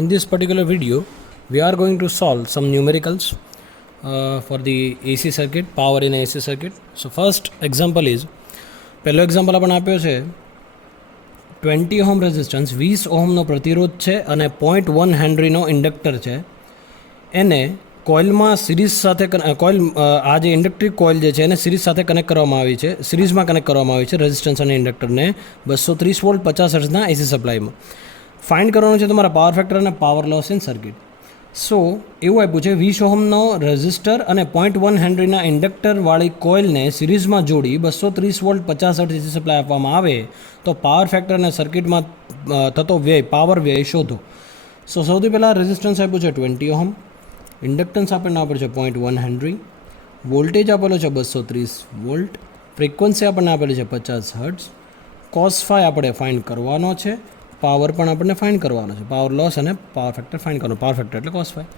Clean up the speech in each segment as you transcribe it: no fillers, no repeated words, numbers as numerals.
In this particular video we are going to solve some numericals for the AC circuit, power in AC circuit. So first example is, પહેલો example આપણે આપ્યો છે 20 ohm resistance 20 ઓહમનો પ્રતિરોધ છે અને 0.1 હેનરીનો inductor છે. એને કોઇલમાં સિરીઝ સાથે આ જે ઇન્ડક્ટિવ કોઇલ જે છે એને સિરીઝ સાથે કનેક્ટ કરવામાં આવી છે, સિરીઝમાં કનેક્ટ કરવામાં આવી છે રેઝિસ્ટન્સ અને ઇન્ડક્ટરને 230 વોલ્ટ 50 હર્ટ્ઝના એસી સપ્લાયમાં. ફાઇન્ડ કરવાનું છે તમારા પાવર ફેક્ટર અને પાવર લોસ ઇન સર્કિટ. સો એવું આપ્યું છે 20 ઓહમનો રેઝિસ્ટર અને 0.1 હેનરીના ઇન્ડક્ટરવાળી કોઇલને સિરીઝમાં જોડી 230 વોલ્ટ 50 હર્ટ્ઝ એસી સપ્લાય આપવામાં આવે તો પાવર ફેક્ટર અને સર્કિટમાં થતો વ્યય, પાવર વ્યય શોધો. સો સૌથી પહેલાં રેઝિસ્ટન્સ આપ્યું છે 20 ઓહમ, ઇન્ડક્ટન્સ આપણને આપ્યું છે 0.1 હેનરી, વોલ્ટેજ આપેલો છે 230 વોલ્ટ, ફ્રિકવન્સી આપણને આપેલી છે 50 હર્ટ્ઝ, કોસ ફાઈ આપણે ફાઇન્ડ કરવાનો છે, પાવર પણ આપણને ફાઇન્ડ કરવાનો છે, પાવર લોસ અને પાવર ફેક્ટર ફાઇન્ડ કરવાનો, પાવર ફેક્ટર એટલે કોસ ફાઈ.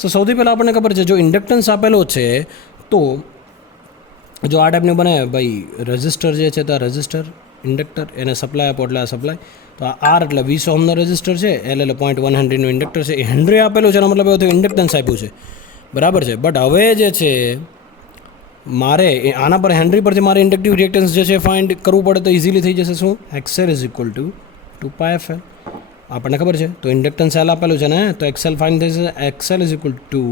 સો સૌથી પહેલાં આપણને ખબર છે જો ઇન્ડક્ટન્સ આપેલો છે તો જો આ ટાઈપનું બને ભાઈ રેઝિસ્ટર જે છે તો આ રેઝિસ્ટર, ઇન્ડક્ટર એને સપ્લાય આપો એટલે આ સપ્લાય. તો આ આર એટલે 20 ઓહમનો રેઝિસ્ટર છે, એલ એટલે 0.1 હેનરીનું ઇન્ડક્ટર છે. એ હેનરી આપેલું છે એનો મતલબ એવો થયો ઇન્ડક્ટન્સ આપ્યું છે, બરાબર છે. બટ હવે જે છે મારે આના પર હેનરી પરથી મારે ઇન્ડક્ટિવ રિએક્ટન્સ જે છે ફાઇન્ડ કરવું પડે તો ઇઝીલી થઈ જશે. શું? XL is equal two 2πfl આપણને ખબર છે. તો ઇન્ડક્ટન્સ એલ આપેલું છે ને, તો XL ફાઇન્ડ થઈ જશે. XL is equal two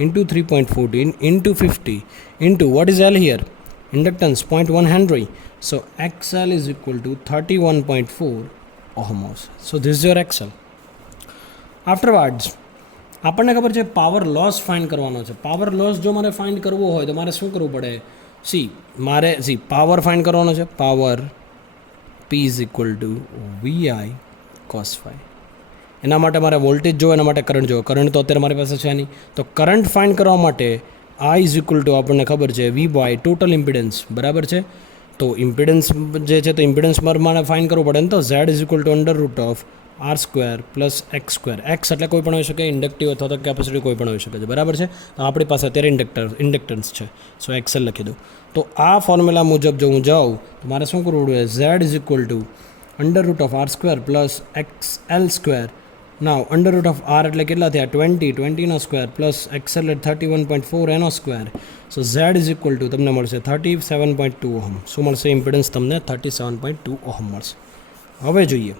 2 × 3.14 × 50 into what is L here? Inductance 0.1 henry. So XL is equal to 31.4 ohms. So this is your XL. Afterwards આપણને ખબર છે પાવર લોસ ફાઇન્ડ કરવાનો છે. પાવર લોસ જો મારે ફાઇન્ડ કરવો હોય તો મારે શું કરવું પડે? મારે પાવર ફાઇન્ડ કરવાનો છે. Power P is equal to VI cos phi. એના માટે મારે વોલ્ટેજ જો, એના માટે કરંટ જો. કરંટ તો અત્યારે મારી પાસે છે નહીં, તો કરંટ ફાઇન્ડ કરવા માટે I is equal to આપણને ખબર છે V by ટોટલ ઇમ્પિડન્સ, બરાબર છે. તો ઇમ્પિડન્સ જે છે તો ઇમ્પિડન્સ મારે ફાઇન્ડ કરવું પડે ને, તો Z is equal two √ of R² plus X². X એટલે કોઈ પણ હોઈ શકે, ઇન્ડક્ટિવ અથવા તો કેપેસિટી કોઈ પણ હોઈ શકે છે, બરાબર છે. તો આપણી પાસે અત્યારે ઇન્ડક્ટન્સ છે, સો XL લખી દઉં. તો આ ફોર્મ્યુલા મુજબ જો હું જાઉં તો મારે શું કરવું પડે? Z is equal two √ of R² plus XL². Now √ of R એટલે કેટલા થયા? 20 સ્ક્વેર પ્લસ XL એટલે 31.4 એનો square. So Z is equal two તમને મળશે 37.2 ઓહમ. શું મળશે? ઇમ્પિડન્સ તમને 37.2 ઓહમ મળશે. હવે જોઈએ,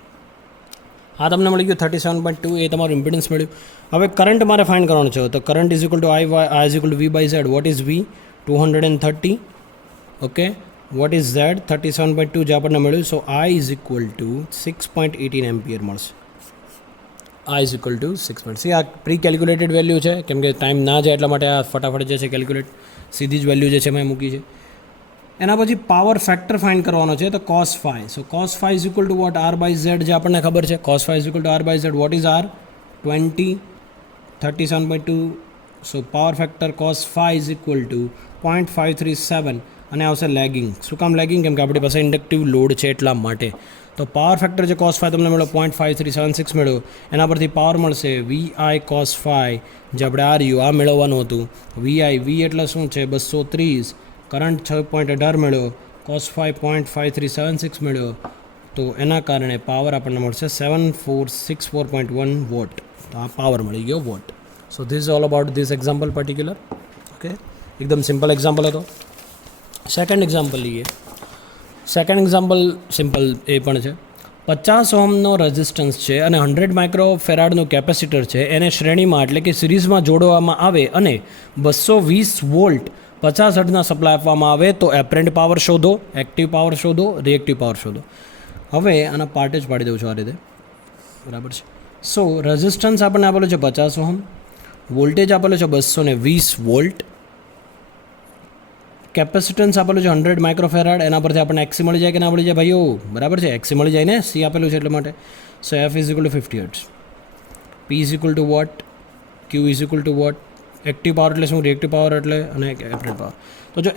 આ તમને મળી ગયું 37.2, એ તમારું ઇમ્પિડન્સ મળ્યું. હવે કરંટ મારે ફાઇન્ડ કરવાનો છે, તો current is equal to I is equal to V by Z. What is V? 230. Okay, what is Z? 37.2 જે આપણને મળ્યું. So I is equal to 6.18 ampere મળશે. I is equal to 6. આ પ્રી કેલ્ક્યુલેટેડ વેલ્યુ છે, કેમ કે time ના જાય એટલા માટે આ ફટાફટ જે છે કેલ્ક્યુલેટ સીધી જ વેલ્યુ જે છે મેં મૂકી છે. એના પછી પાવર ફેક્ટર ફાઇન્ડ કરવાનો છે, તો cos phi. So cos phi is equal to what? R by Z જે આપણને ખબર છે. Cos phi is equal to R by Z. What is R? 20, 37.2. So power factor cos phi is equal to 0.537 અને આવશે lagging. શું કામ lagging? કેમ કે આપણી પાસે ઇન્ડક્ટિવ લોડ છે એટલા માટે. તો પાવર ફેક્ટર જે કોસ ફાઈ તમને મળ્યો 0.5376 મળ્યો, એના પરથી પાવર મળશે VI કોસ ફાઈ, જે આપણે આ મેળવવાનું હતું. V એટલે શું છે? 230. કરંટ 6.18 મળ્યો, કોસ ફાઈ 0.5376 મળ્યો, તો એના કારણે પાવર આપણને મળશે 7464.1 વોટ. તો આ પાવર મળી ગયો watt. So this is all about this example particular. Okay, એકદમ સિમ્પલ એક્ઝામ્પલ હતો. સેકન્ડ એક્ઝામ્પલ લઈએ. સેકન્ડ એક્ઝામ્પલ સિમ્પલ એ પણ છે. 50 ઓહમનો રેઝિસ્ટન્સ છે અને 100 માઇક્રો ફેરાડનું કેપેસિટર છે. એને શ્રેણીમાં એટલે કે સિરીઝમાં જોડવામાં આવે અને 220 વોલ્ટ 50 હર્ટ્ઝના સપ્લાય આપવામાં આવે તો એપરન્ટ પાવર શોધો, એક્ટિવ પાવર શોધો, રિએક્ટિવ પાવર શોધો. હવે આના પાર્ટ જ પાડી દઉં છું આ રીતે, બરાબર છે. સો રેઝિસ્ટન્સ આપણને આપેલો છે 50 ઓહમ, વોલ્ટેજ આપેલો છે 220 વોલ્ટ, કેપેસિટન્સ આપેલું છે 100 માઇક્રોફેરાડ. એના પરથી આપણને XC મળી જાય કે ના મળી જાય ભાઈઓ? બરાબર છે, XC મળી જાય ને, C આપેલું છે એટલા માટે. So F is equal to 50 hertz, P is equal to what, Q is equal to what. Active power એટલે શું? રિએક્ટિવ પાવર એટલે, અને એપરન્ટ પાવર. તો જો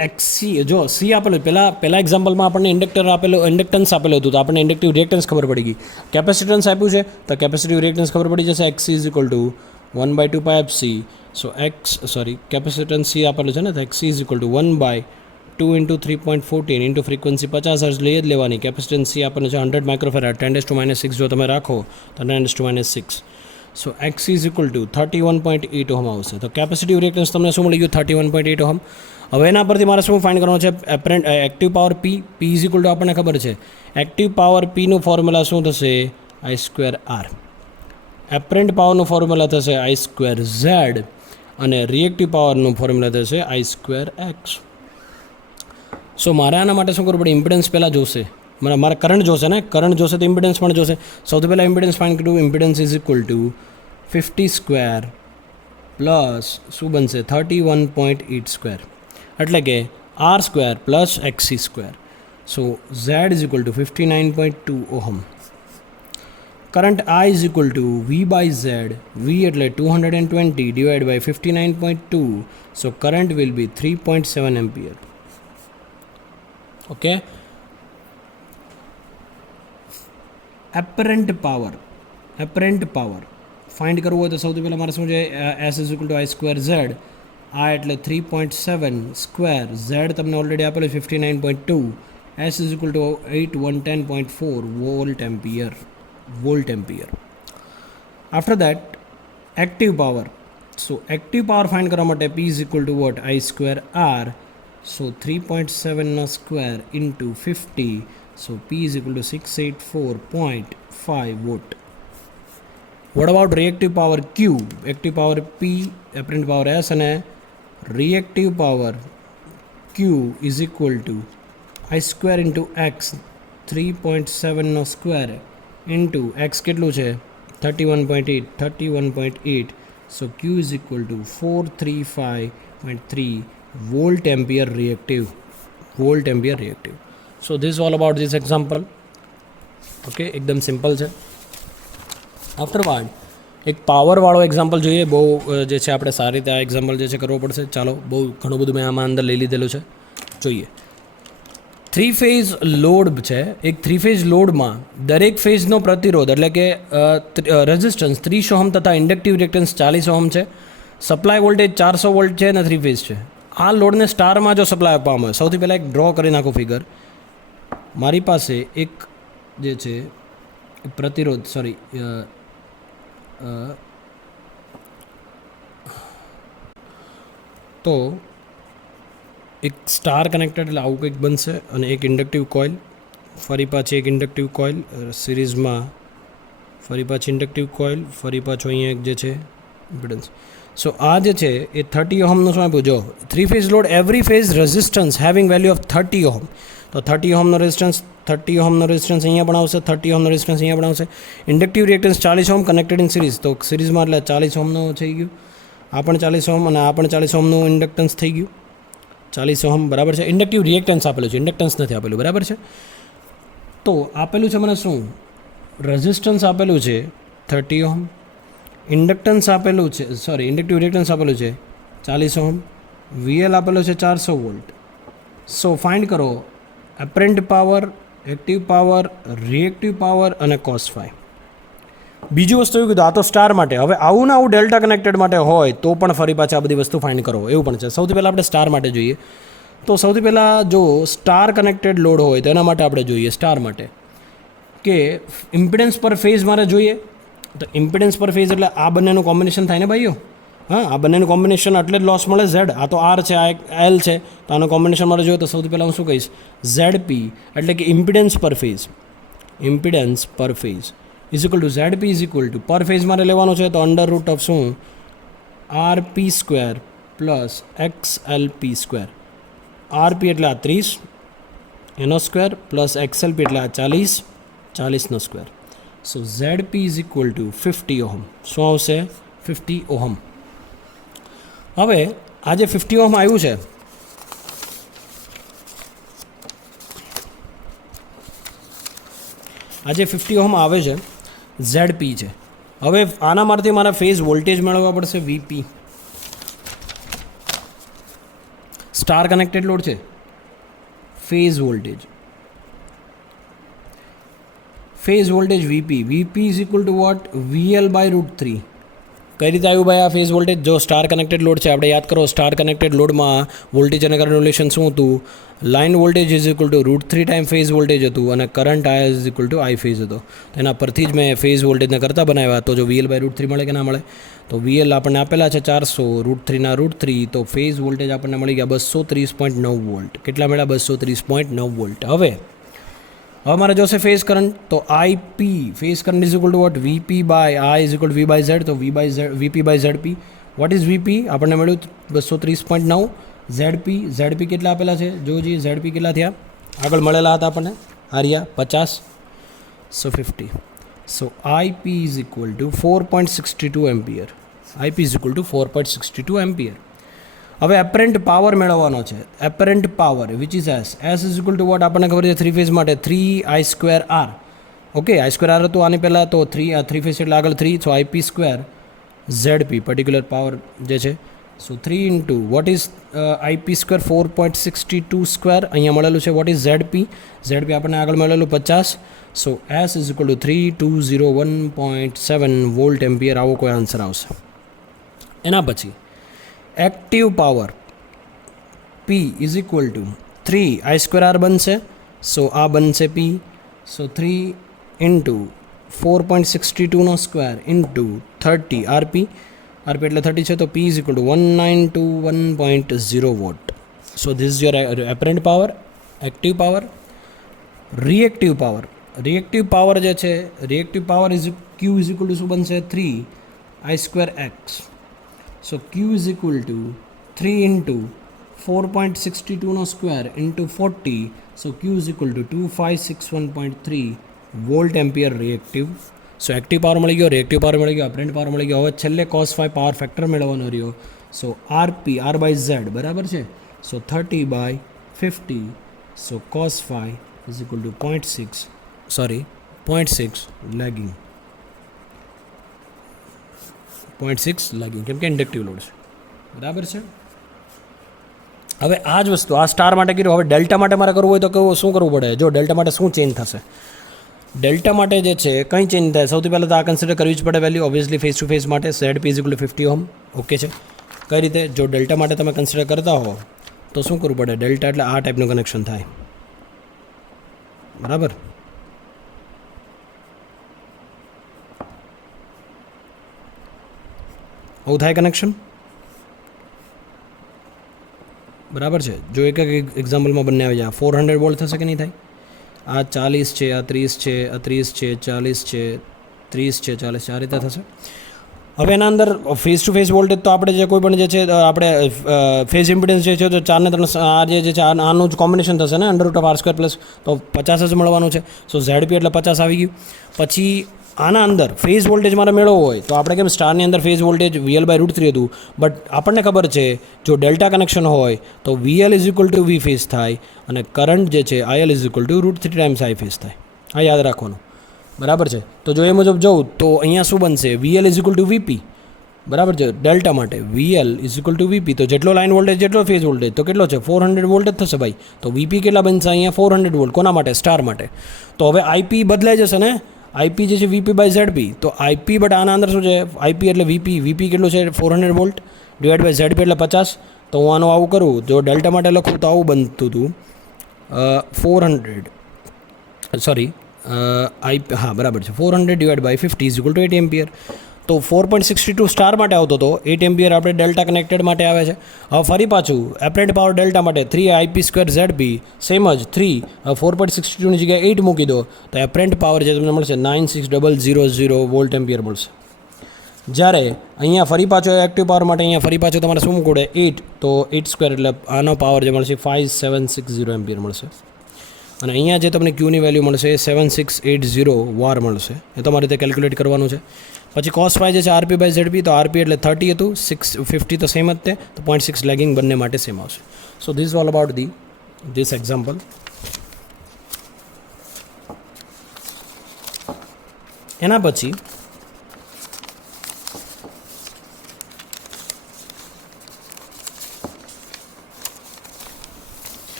જો C આપેલું, પહેલા એક્ઝામ્પલમાં આપણને ઇન્ડક્ટન્સ આપેલું હતું, તો આપણને ઇન્ડક્ટિવ રિએક્ટન્સ ખબર પડી ગઈ. કેપેસિટન્સ આપ્યું છે તો કેપેસિટિવ રિએક્ટન્સ ખબર પડી જશે. XC is equal two 1/2πfc. So capacitance C આપેલું છે ને, તો XC is equal two 1/2πfc 2 into 3.14 into frequency 50 hertz લઈ જ લેવાની. કેપેસિટન્સી આપણને છે 100 માઇક્રોફેરાડ, 10⁻6 જો તમે રાખો તો 10⁻6. So x is equal to 31.8 ohm આવશે. તો કેપેસિટિવ રિએક્ટન્સ તમને શું મળી ગયું? 31.8 ઓહમ. હવે એના પરથી મારે શું ફાઇન્ડ કરવાનું છે? Apparent active power P. P is equal two આપણને ખબર છે એક્ટિવ પાવર પીનું ફોર્મ્યુલા શું થશે? I²R. એપરન્ટ પાવરનું ફોર્મ્યુલા થશે I²Z અને રિએક્ટિવ પાવરનું ફોર્મ્યુલા થશે I²X. સો મારે આના માટે શું કરવું પડે? ઇમ્પિડન્સ પહેલાં જોશે, મારે કરંટ જોશે ને, કરંટ જોશે તો ઇમ્પિડન્સ પણ જોશે. સૌથી પહેલાં ઇમ્પિડન્સ ફાઇન્ડ કરવું. Impedance is equal to 50² plus શું બનશે? 31.8², એટલે કે R² plus XC². So Z is equal to 59.2 ohm. Current I is equal to V/Z. V એટલે 220 divide by 59.2. So current will be 3.7 ampere. Okay. Apparent power find કરવું હોય તો સૌથી પહેલાં મારે શું છે? S is equal to I²Z. આ એટલે 3.7². Z તમને ઓલરેડી આપેલું 59.2. S is equal to 110.4 volt ampere. After that active power. So active power find કરવા માટે P is equal to what? I²R. So 3.7² into 50. So P is equal to 684.5 watt. What about reactive power Q? Active power P, apparent power S અને reactive power Q is equal to I² into X. 3.7 no square into X કેટલું છે? 31.8. So Q is equal to 435.3 volt ampere reactive. So this is all about this example. Okay, એકદમ simple છે. આફ્ટરવાર્ડ એક પાવરવાળો example જોઈએ. બહુ જે છે આપણે સારી રીતે આ એક્ઝામ્પલ જે છે કરવો પડશે. ચાલો, બહુ ઘણું બધું મેં આમાં અંદર લઈ લીધેલું છે, જોઈએ. 3 ફેઝ લોડ છે. એક 3 ફેઝ લોડમાં દરેક ફેઝનો પ્રતિરોધ એટલે કે રેઝિસ્ટન્સ 30 ઓહમ તથા ઇન્ડક્ટિવ રિએક્ટન્સ 40 ઓહમ છે. સપ્લાય વોલ્ટેજ 400 વોલ્ટ છે અને 3 ફેઝ છે. આ લોડને સ્ટારમાં જો સપ્લાય આપવામાં આવે, સૌથી પહેલાં એક ડ્રો કરી નાખું ફિગર. મારી પાસે એક જે છે પ્રતિરોધ તો એક સ્ટાર કનેક્ટેડ એટલે આવું કંઈક બનશે અને એક ઇન્ડક્ટિવ કોઇલ, ફરી પાછી એક ઇન્ડક્ટિવ કોઇલ સિરીઝમાં, ફરી પાછી ઇન્ડક્ટિવ કોઇલ, ફરી પાછું અહીંયા એક જે છે ઇમ્પિડન્સ. સો આ જે છે એ 30 ઓહમનું શું આપ્યું? જો 3 phase load every phase resistance having value of 30 ohm. તો 30 ઓહમનો રેઝિસ્ટન્સ અહીંયા પણ આવશે, 30 ઓહમનો રેઝિસ્ટન્સ અહીંયા પણ આવશે. Inductive reactance 40 ohm connected in series. તો સિરીઝમાં એટલે 40 ઓહમનું થઈ ગયું, આ પણ 40 ઓહમ અને આ પણ 40 ઓહમનું ઇન્ડક્ટન્સ થઈ ગયું. 40 ઓહમ બરાબર છે. ઇન્ડક્ટિવ રિએક્ટન્સ આપેલું છે, ઇન્ડક્ટન્સ નથી આપેલું, બરાબર છે. તો આપેલું છે મને શું? રેઝિસ્ટન્સ આપેલું છે 30 ઓહમ, ઇન્ડક્ટન્સ આપેલું છે, ઇન્ડક્ટિવ રિએક્ટન્સ આપેલું છે 40 ઓહમ, VL આપેલું છે 400 વોલ્ટ. સો ફાઇન્ડ કરો apparent power, active power, reactive power અને cos phi. બીજી વસ્તુ એવું કીધું, આ તો સ્ટાર માટે. હવે આવું ને આવું ડેલ્ટા કનેક્ટેડ માટે હોય તો પણ ફરી પાછા આ બધી વસ્તુ ફાઇન્ડ કરો એવું પણ છે. સૌથી પહેલાં આપણે સ્ટાર માટે જોઈએ. તો સૌથી પહેલાં જો સ્ટાર કનેક્ટેડ લોડ હોય તો એના માટે આપણે જોઈએ સ્ટાર માટે કે ઇમ્પિડન્સ પર ફેઝ મારે જોઈએ. તો ઇમ્પિડન્સ પર ફેઝ એટલે આ બંનેનું કોમ્બિનેશન થાય ને ભાઈઓ. હા, આ બંનેનું કોમ્બિનેશન એટલે જ લોસ મળે Z. આ તો R છે, આ એક L છે, તો આનું કોમ્બિનેશન મારે જોઈએ. તો સૌથી પહેલાં હું શું કહીશ? ZP એટલે કે ઇમ્પિડન્સ પર phase is equal two ZP is equal two પર ફેઝ મારે લેવાનું છે તો અંડર રૂટ ઓફ શું? RP² plus XLP². RP એટલે આ 30 એનો સ્ક્વેર પ્લસ XLP એટલે આ 40નો square. So ZP is equal to 50 ohm. શું આવશે? 50 ઓહમ. હવે આ જે 50 ઓહમ આવ્યું છે, આ જે 50 ઓહમ આવે છે ZP છે. હવે આના મારથી મારા ફેઝ વોલ્ટેજ મેળવવા પડશે VP. સ્ટાર કનેક્ટેડ લોડ છે, phase voltage VP. VP is equal to what? VL by √3. કઈ રીતે આવ્યું ભાઈ આ ફેઝ વોલ્ટેજ? જો સ્ટાર કનેક્ટેડ લોડ છે, આપણે યાદ કરો સ્ટાર કનેક્ટેડ લોડમાં વોલ્ટેજ અને કરંટ રિલેશન શું હતું? Line voltage is equal to √3 time phase voltage હતું અને current I is equal to I phase હતો. તો એના પરથી જ મેં ફેઝ વોલ્ટેજને કરતા બનાવ્યા. તો જો VL/√3 મળે કે ના મળે? તો VL આપણને આપેલા છે 400, √3 ના √3, તો ફેઝ વોલ્ટેજ આપણને મળી ગયા 230.9 વોલ્ટ. કેટલા મળ્યા? 230.9 વોલ્ટ. હવે મારે જોશે ફેઝ કરંટ, તો IP phase current is equal to what? VP/I is equal to V/Z. તો VP/ZP. What is VP? આપણને મળ્યું 230.9. ZP કેટલા આપેલા છે? જોજી ZP કેટલા થયા? આગળ મળેલા હતા આપણને, હાર્યા 50, so 50. So IP is equal to 4.62 ampere. IP is equal to 4.62 ampere. હવે એપરન્ટ પાવર મેળવવાનો છે. Apparent power which is S is equal to what? આપણને ખબર છે 3 ફેઝ માટે 3I²R. ઓકે, I²R હતું આની પહેલાં, તો 3 ફેઝ એટલે આગળ 3, સો IP² ZP પર્ટિક્યુલર પાવર જે છે. સો 3 into what is IP²? 4.62 square અહીંયા મળેલું છે. What is ZP? ZP આપણને આગળ મળેલું 50. So S is equal to 3201.7 volt ampere. આવો કોઈ આન્સર આવશે. એના પછી active power P is equal to 3I²R બનશે. સો આ બનશે P. So 3 into 4.62 square into 30 RP એટલે 30 છે, તો P is equal to 1921.0 watt. So this is your apparent power, active power. Reactive power જે છે, reactive power is Q is equal to શું બનશે? 3I²X. So Q is equal to 3 into 4.62 square into 40. So Q is equal two 2561.3 volt ampere reactive. So active power મળી ગયો, reactive power મળી ગયો, apparent power મળી ગયો. હવે છેલ્લે cos phi પાવર ફેક્ટર મેળવવાનો રહ્યો. સો RP R/Z બરાબર છે. સો 30/50. સો cos phi is equal two 0.6 lagging. 0.6 lagging, કેમ કે ઇન્ડક્ટિવ લોડ છે. બરાબર છે. હવે આ જ વસ્તુ આ સ્ટાર માટે કર્યું. હવે ડેલ્ટા માટે મારે કરવું હોય તો શું કરવું પડે? જો ડેલ્ટા માટે શું ચેન્જ થશે? ડેલ્ટા માટે જે છે કંઈ ચેન્જ થાય? સૌથી પહેલાં તો આ કન્સિડર કરવી જ પડે value, obviously face to face માટે. ZP is equal to 50 ohm. Okay છે. કઈ રીતે? જો ડેલ્ટા માટે તમે કન્સિડર કરતા હો તો શું કરવું પડે? ડેલ્ટા એટલે આ ટાઈપનું કનેક્શન થાય. બરાબર. આવું થાય કનેક્શન. બરાબર છે. જો એક એક્ઝામ્પલમાં બંને આવી જાય 400 વોલ્ટ થશે કે નહીં થાય? આ 40 છે, આ 30 છે, આ 30 છે, 40 છે, 30 છે, 40 છે, આ રીતે થશે. હવે એના અંદર ફેસ ટુ ફેસ વોલ્ટેજ તો આપણે જે કોઈ પણ જે છે આપણે ફેઝ ઇમ્પિડન્સ જે છે તો 4 ને 3 આ જે છે આનું જ કોમ્બિનેશન થશે ને, √R² પ્લસ, તો 50 જ મળવાનું છે. સો ZP એટલે 50 આવી ગયું. પછી આના અંદર ફેઝ વોલ્ટેજ મારે મેળવવો હોય તો આપણે કેમ સ્ટારની અંદર ફેઝ વોલ્ટેજ VL/√3 હતું, બટ આપણને ખબર છે જો ડેલ્ટા કનેક્શન હોય તો VL is equal to V phase થાય અને કરંટ જે છે IL is equal to √3 times I phase થાય. આ યાદ રાખવાનું. બરાબર છે. તો જો એ મુજબ જવું તો અહીંયા શું બનશે? VL is equal two VP. બરાબર છે. ડેલ્ટા માટે VL is equal two VP. તો જેટલો લાઇન વોલ્ટેજ જેટલો ફેઝ વોલ્ટેજ તો કેટલો છે? 400 વોલ્ટ જ થશે ભાઈ. તો VP કેટલા બનશે અહીંયા? 400 વોલ્ટ. કોના માટે? સ્ટાર માટે. તો હવે IP બદલાઈ જશે ને, IP જે છે VP/ZP. તો IP બટ આના અંદર શું છે? IP એટલે VP કેટલું છે? 400 વોલ્ટ ડિવાઈડ બાય ZP એટલે 50. તો હું આનું આવું કરું, જો ડેલ્ટા માટે લખું તો આવું બનતું હતું 400 સોરી IP, હા બરાબર છે, 400 divide by 50 is equal to 8 ampere. તો 4.62 સ્ટાર માટે આવતો હતો, 8 એમ્પિયર આપણે ડેલ્ટા કનેક્ટેડ માટે આવે છે. હવે ફરી પાછું એપરન્ટ પાવર ડેલ્ટા માટે 3IP² ZP સેમ જ 3, 4.62ની જગ્યાએ 8 મૂકી દો તો એપરન્ટ પાવર જે તમને મળશે 96000 વોલ્ટ એમ્પિયર મળશે. જ્યારે અહીંયા ફરી પાછો એક્ટિવ પાવર માટે અહીંયા ફરી પાછો તમારે શું મૂકવું પડે? 8, તો 8² એટલે આનો પાવર જે મળશે 5760 એમ્પિયર મળશે. અને અહીંયા જે તમને ક્યુની વેલ્યુ મળશે એ 7680 વાર મળશે. એ તમારે રીતે કેલ્ક્યુલેટ કરવાનું છે. પછી cos phi જે છે RP/ZP, તો RP એટલે 30 હતું, 650 તો સેમ જ તે, તો 0.6 લેગિંગ બંને માટે સેમ આવશે. So this all about this example. એના પછી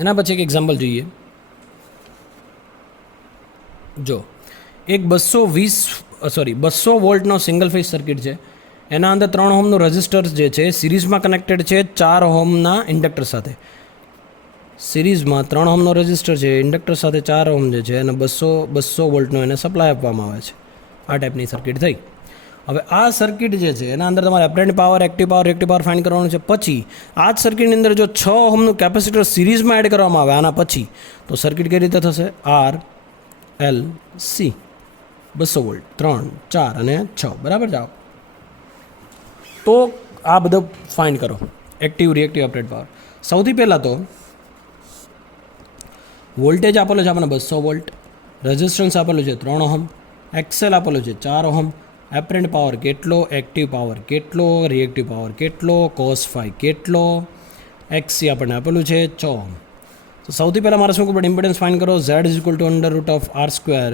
એના પછી એક એક્ઝામ્પલ જોઈએ. જો એક 200 વોલ્ટનો સિંગલ ફેઝ સર્કિટ છે. એના અંદર 3 ઓહમનું રેઝિસ્ટર જે છે સિરીઝમાં કનેક્ટેડ છે 4 ઓહમના ઇન્ડક્ટર સાથે. સિરીઝમાં 3 ઓહમનો રેઝિસ્ટર છે, ઇન્ડક્ટર સાથે 4 ઓહમ જે છે અને 200 વોલ્ટનો એને સપ્લાય આપવામાં આવે છે. આ ટાઈપની સર્કિટ થઈ. હવે આ સર્કિટ જે છે એના અંદર તમારે apparent power, active power, reactive power find કરવાનું છે. પછી આ જ સર્કિટની અંદર જો 6 ઓહમનું કેપેસિટર સિરીઝમાં એડ કરવામાં આવે આના પછી, તો સર્કિટ કઈ રીતે થશે? આર એલ સી 200 વોલ્ટ 3, 4 અને 6. બરાબર જવાબ. તો આ બધો ફાઇન્ડ કરો, એક્ટિવ, રિએક્ટિવ, એપરન્ટ પાવર. સૌથી પહેલાં તો વોલ્ટેજ આપેલો છે આપણને 200 વોલ્ટ, રેઝિસ્ટન્સ આપેલું છે 3 ઓહમ, એક્સેલ આપેલું છે 4 ઓહમ, એપરન્ટ પાવર કેટલો, એક્ટિવ પાવર કેટલો, રિએક્ટિવ પાવર કેટલો, કોસ ફાઈ કેટલો, એક્સસી આપણને આપેલું છે 6 ઓહમ. તો સૌથી પહેલાં મારે શું ખબર? ઇમ્પિડન્સ ફાઇન્ડ કરો. Z is equal to under root of R square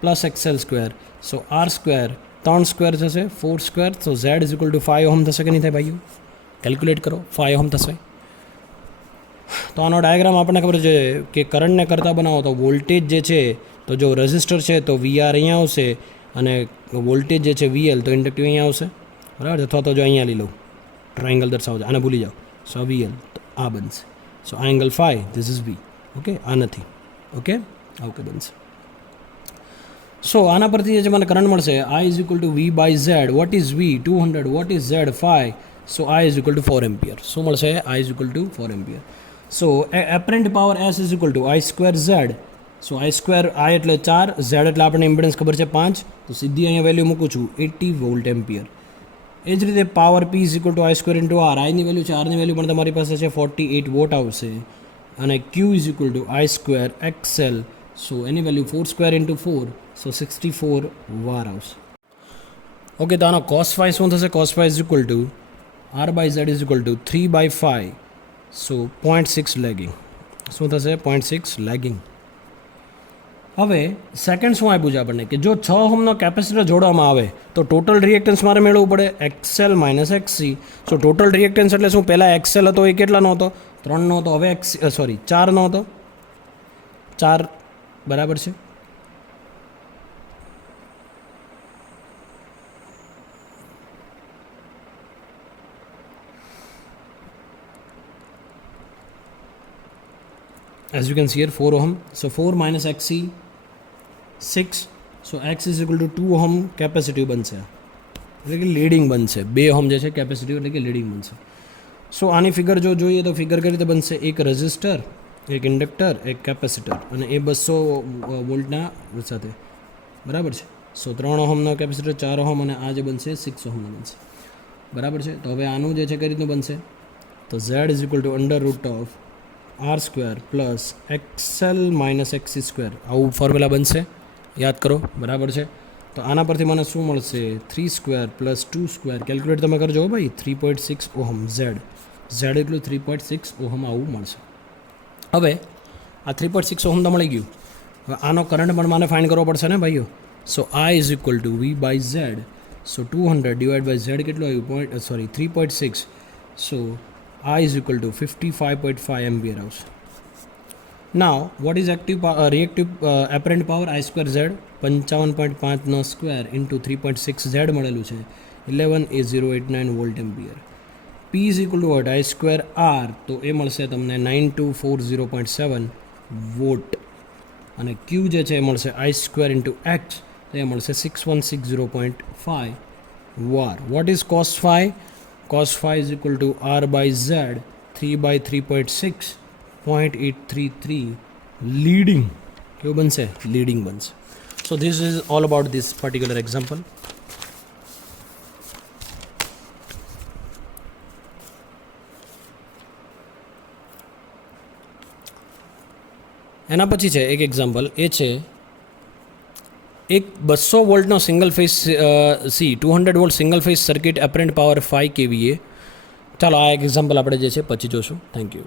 plus XL square. So R square 3 square થશે 4 સ્ક્વેર. તો Z is equal to 5 ohm થશે કે નહીં થાય ભાઈઓ? કેલ્ક્યુલેટ કરો. 5 ઓહમ થશે. તો આનો ડાયાગ્રામ આપણને ખબર છે કે કરંટને કરતાં બનાવો તો વોલ્ટેજ જે છે, તો જો રેઝિસ્ટર છે તો વીઆર અહીંયા આવશે અને વોલ્ટેજ જે છે વીએલ તો ઇન્ડક્ટિવ અહીંયા આવશે. બરાબર. અથવા તો જો અહીંયા લઈ લઉં, ટ્રાયંગલ દર્શાવજો, આને ભૂલી જાઓ. સો વીએલ તો આ બનશે. સો આ angle phi, this is V. Okay, આ નથી. ઓકે, ઓકે બનશે. સો આના પરથી જે મને કરંટ મળશે, I is equal to V by Z. What is V? 200. What is Z? 5. So I is equal to 4 ampere. શું મળશે? I is equal to 4 ampere. So apparent power S is equal to I square Z. So I square, I એટલે 4, Z એટલે આપણને impedance ખબર છે 5. તો સીધી અહીંયા વેલ્યુ મૂકું છું 80 વોલ્ટ એમ્પિયર. એ જ રીતે power P is equal to I square into R. આઈની વેલ્યુ છે, આરની વેલ્યુ પણ તમારી પાસે છે 48 વોટ આવશે. અને Q is equal to I square XL. So એની value 4 square into 4, so 64 var આવશે. ઓકે, તો આનો કોસ ફાઈ શું થશે? Cos phi is equal to R by Z is equal to 3/5. So 0.6 lagging. શું થશે? 0.6 લેગિંગ. હવે સેકન્ડ શું આપ્યું છે આપણને કે જો 6 ઓહમનો કેપેસિટર જોડવામાં આવે તો ટોટલ રિએક્ટન્સ મારે મેળવવું પડે એક્સએલ માઇનસ એક્સસી. સો ટોટલ રિએક્ટન્સ એટલે શું? પહેલાં એક્સએલ હતો એ કેટલાનો હતો? 3નો હતો. હવે 4નો હતો. 4 બરાબર છે. as you can see here 4 ohm. So 4 minus xc 6. So x is equal to 2 ohm capacitive બનશે, એટલે કે લીડિંગ બનશે. 2 ઓહમ જે છે કેપેસિટિવ એટલે કે લીડિંગ બનશે. સો આની ફિગર જો જોઈએ તો ફિગર કઈ રીતે બનશે? એક રેઝિસ્ટર, એક ઇન્ડક્ટર, એક કેપેસિટર અને એ 200 વોલ્ટના સાથે. બરાબર છે. સો 3 ઓહમનો કેપેસિટર, 4 ઓહમ અને આ જે બનશે 6 ઓહમનો બનશે. બરાબર છે. તો હવે આનું જે છે કઈ રીતનું બનશે? તો Z is equal to under root of R square plus XL minus XC square. આવું ફોર્મ્યુલા બનશે, યાદ કરો. બરાબર છે. તો આના પરથી મને શું મળશે? 3 સ્ક્વેર પ્લસ 2 સ્ક્વેર. કેલ્ક્યુલેટ તમે કરજો ભાઈ. 3.6 ઓહમ ઝેડ એટલું 3.6 ઓહમ આવું મળશે. હવે આ 3.6 ઓહમ તો મળી ગયું. હવે આનો કરંટ પણ મને ફાઇન્ડ કરવો પડશે ને ભાઈઓ. So I is equal to V by Z. So 200 divide by Z કેટલું આવ્યું? 3.6. So I is equal to 55.5 ampere hours. Now what is reactive apparent power? I square z 55.5 નો સ્ક્વેર ઇન્ટુ 3.6 z મળેલું છે 11,089 volt ampere. P is equal to what? I square R. તો એ મળશે તમને 9240.7 vote. અને Q જે છે એ મળશે I square ઇન્ટુ x, તો એ મળશે 6160.5 વાર. What is cos phi? Cos phi is equal to R by Z, 3 by 3.6, 0.833 leading. કેવું બનશે? લીડિંગ બનશે. So this is all about this particular example. એના પછી છે એક એક્ઝામ્પલ, એ છે એક 200 વોલ્ટનો single phase 200 volt single phase circuit, apparent power 5 kVA. ચાલો આ એક એક્ઝામ્પલ આપણે જે છે પછી જોશું. Thank you.